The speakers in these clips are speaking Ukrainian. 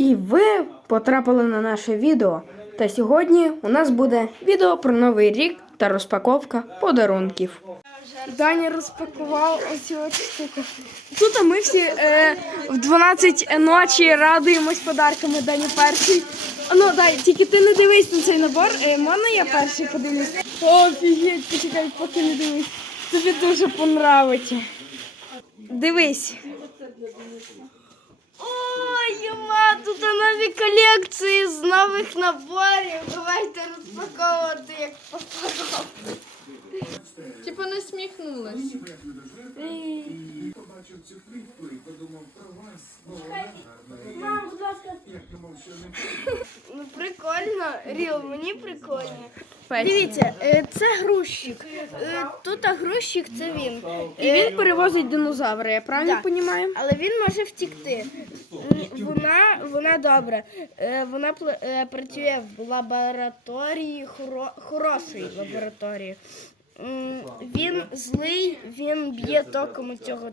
І ви потрапили на наше відео. Та сьогодні у нас буде відео про новий рік та розпаковка подарунків. Даня розпакував от штуку. Тут ми всі е, в 12 ночі радуємось подарками Дані перший. Ну дай, тільки ти не дивись на цей набор. Е, можна я перший подивлюсь? Офігеть, почекай, поки не дивись. Тобі дуже понравиться. Дивись. Ой, тут нові колекції з нових наборів. Давайте розпаковувати як попало. Типа насміхнулась. Мам, будь ласка. Ну прикольно, Ріл, мені прикольно. Дивіться, е, це грузчик. Е, Тут грузчик це він. І він перевозить динозаври, я правильно Так. розумію? Але він може втікти. Вона, вона добре. Е, Вона е, працює в лабораторії, хоро, хорошій лабораторії. М, Він злий, він б'є током цього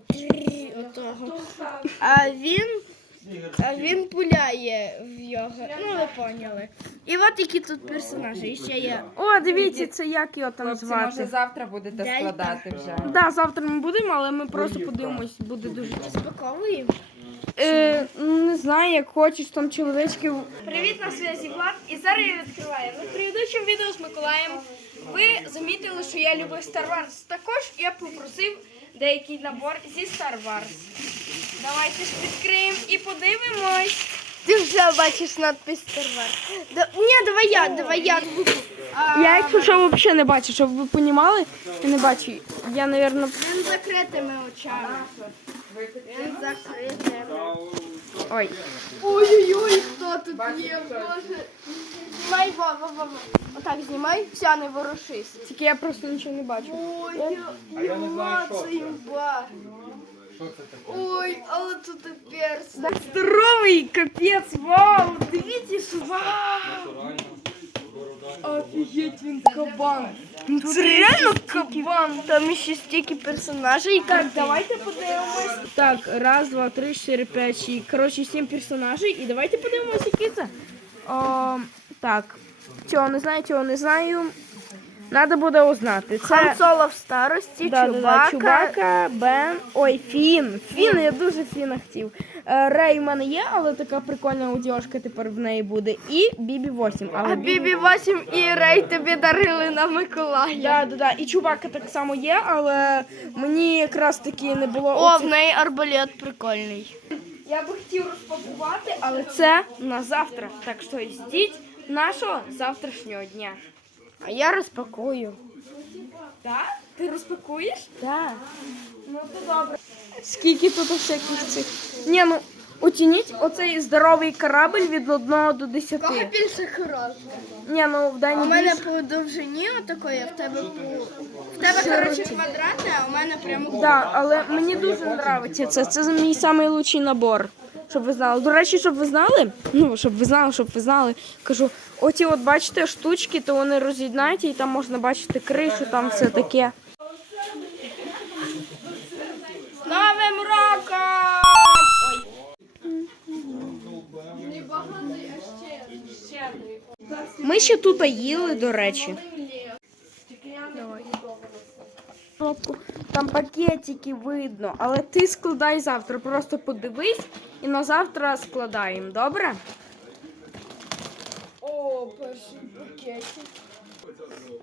отого. А він, а він пуляє в його. Ну, ви поняли. І от які тут персонажі. І ще є. О, дивіться, це як його там Хлопці, звати. може завтра будете Дельта. складати вже. Да, завтра ми будемо, але ми просто подивимось, буде дуже Спаковуємо. Е, не знаю, як хочеш, там чоловічки. Привіт, на зв'язі Влад. І зараз я відкриваю. На предыдущому відео з Миколаєм ви замітили, що я люблю Star Wars. Також я попросив деякий набор зі Star Wars. Давайте ж відкриємо і подивимось. Ти вже бачиш надпис Star Wars. Да, ні, давай я, давай я. А, Я, якщо що, взагалі не бачу, щоб ви понімали, я не бачу. Я, напевно, Він з закритими очами. Він з закритими. ой. Ой-ой-ой, хто тут є, боже. Знімай, Вова, Вова. Отак знімай, вся не ворушись. Тільки я просто нічого не бачу. Ой, Юма, це юба. Ой, але тут і перс. Здоровий капець, вау! Дивіться, вау! Офігеть, він кабан. Це реально кабан. Там ще стільки персонажей. Так, давайте подивимось. Так, раз, два, три, чотири, п'ять, шість. Коротше, сім персонажей. І давайте подивимось, які це. О, так. Цього не знаю, цього не знаю. Надо буде узнати. Це Хан Соло в старості, да, да, да, Чубака. Чубака, Бен. Ой, Фін. Фін, я дуже Фіна хотів. Е, Рей в мене є, але така прикольна одяжка тепер в неї буде. І Бібі 8. Але А Бібі 8 і Рей тобі дарили на Миколая. Да, да, да. І Чубака так само є, але мені якраз таки не було. О, оцих- в неї арбалет прикольний. Я би хотів розпакувати, але це на завтра. Так що ждіть нашого завтрашнього дня. А я розпакую. Так? Ти розпакуєш? Так. Ну то добре. Скільки тут всяких цих. Ні, ну оцініть оцей здоровий корабль від 1 до 10. Кого більше коротка? Ні, ну в У мене більше. по довжині отакої, а в тебе по. В тебе, коротше, квадратне, а у мене прямо. Да, але мені дуже подобається це. Це мій найкращий набор. Щоб ви знали. До речі, щоб ви знали, ну щоб ви знали, щоб ви знали. Кажу, оці от бачите штучки, то вони роз'єднаєте і там можна бачити кришу, там все таке. З Новим роком! Ми ще тут їли, до речі. Там пакетики видно, але ти складай завтра. Просто подивись і на завтра складаємо, добре? О, перший пакетик.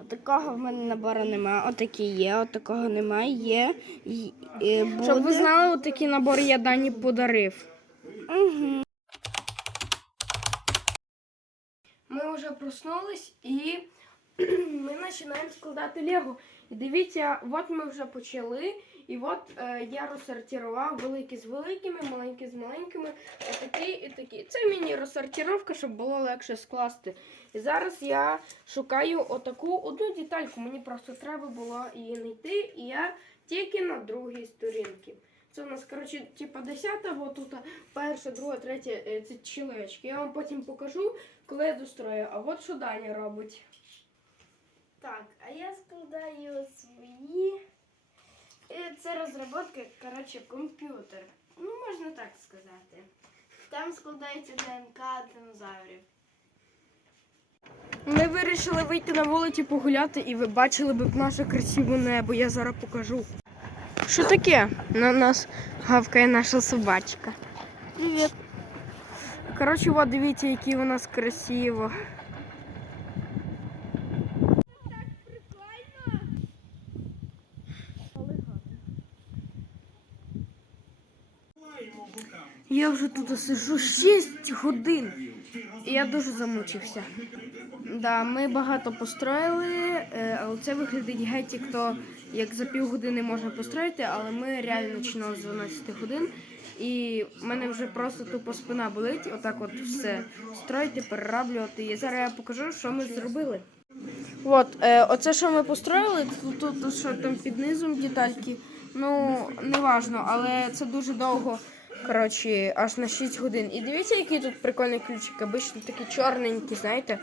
Такого в мене набору немає. Отакі є, отакого немає. Є. І, і буде. Щоб ви знали, отакий набор я Дані подарив. Ми вже проснулись і ми починаємо складати Лего. І дивіться, от ми вже почали. І от е, я розсортував великі з великими, маленькі з маленькими, такі і такі. Це міні-розсортировка, щоб було легше скласти. І зараз я шукаю отаку одну детальку. Мені просто треба було її знайти, і я тільки на другій сторінці. Це у нас, коротше, типа десята, бо тут перша, друга, третя е, це чоловічки. Я вам потім покажу, коли я дострою. А от що Даня робить. Так, а я складаю свої. Це розробка, коротше, комп'ютер. Ну, можна так сказати. там складається ДНК динозаврів. Ми вирішили вийти на вулиці погуляти, і ви бачили б наше красиве небо. Я зараз покажу. Що таке? На нас гавкає наша собачка. Привіт. Коротше, от дивіться, які у нас красиво. Я вже тут сижу 6 годин. І я дуже замучився. Да, ми багато построїли, е, але це виглядить геть, як то як за півгодини можна построїти, але ми реально починали з 12 годин. І в мене вже просто тупо спина болить, отак от все строїти, перероблювати. І зараз я покажу, що ми зробили. От, е, оце, що ми построїли, тут, тут, тут що там під низом детальки, ну, не важно, але це дуже довго. Коротше, аж на 6 годин. І дивіться, який тут прикольний ключик. Обично такий чорненький, знаєте.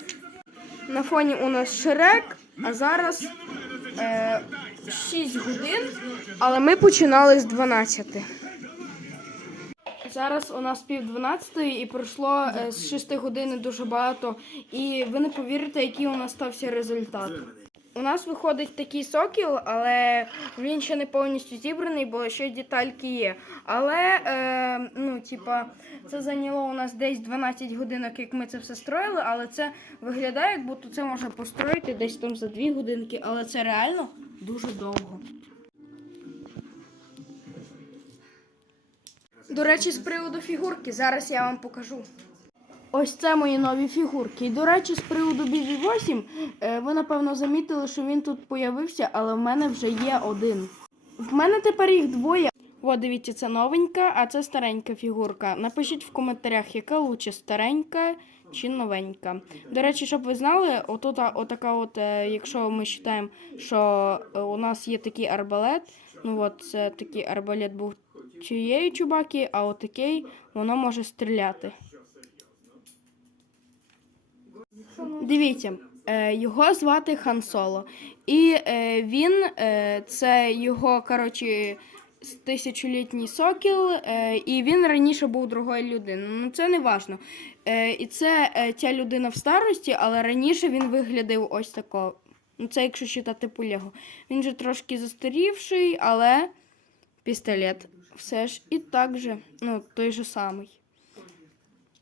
На фоні у нас шрек, а зараз е, 6 годин, але ми починали з 12. Зараз у нас пів 12 і пройшло е, з 6 години дуже багато. І ви не повірите, який у нас стався результат. У нас виходить такий сокіл, але він ще не повністю зібраний, бо ще детальки є. Але е, ну, типа, це зайняло у нас десь 12 годинок, як ми це все строїли, але це виглядає, як будто це можна построїти десь там за 2 годинки, але це реально дуже довго. До речі, з приводу фігурки, зараз я вам покажу. Ось це мої нові фігурки. І, до речі, з приводу Бізі 8, е, ви напевно замітили, що він тут появився, але в мене вже є один. В мене тепер їх двоє. О, дивіться, це новенька, а це старенька фігурка. Напишіть в коментарях, яка лучше старенька чи новенька. До речі, щоб ви знали, отут отака, от, е, якщо ми вважаємо, що е, у нас є такий арбалет, ну от це такий арбалет був цієї чубаки, а отакий воно може стріляти. Дивіться, е, його звати Хан Соло. І е, він е, це його, коротше, тисячолітній сокіл, і він раніше був другою людиною. Ну це не важно. І це ця людина в старості, але раніше він виглядав ось тако. Ну, це якщо читати по Лего. Він же трошки застарівший, але пістолет все ж і так же, ну, той же самий.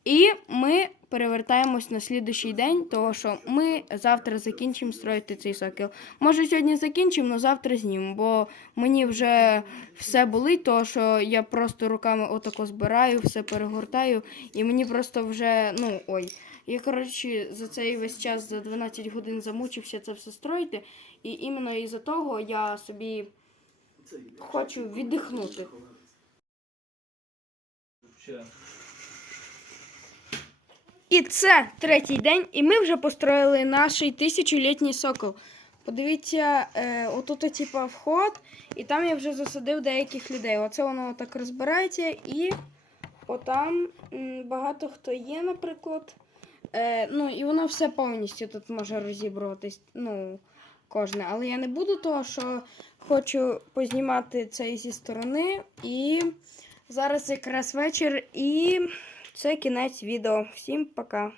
І ми перевертаємось на слідущий день, тому що ми завтра закінчимо строїти цей сокіл. Може, сьогодні закінчимо, але завтра знімемо, бо мені вже все болить, тому що я просто руками отако збираю, все перегортаю, і мені просто вже, ну ой. Я, коротше, за цей весь час за 12 годин замучився це все строїти. І іменно із-за того я собі хочу віддихнути. І це третій день, і ми вже построїли наш тисячолітній сокол. Подивіться, е, отут, типа, вход, і там я вже засадив деяких людей. Оце воно так розбирається, і отам багато хто є, наприклад. Е, ну, і воно все повністю тут може розібруватись. Ну, кожне. Але я не буду, того що хочу познімати це зі сторони. І зараз якраз вечір, і це кінець відео. Всім пока.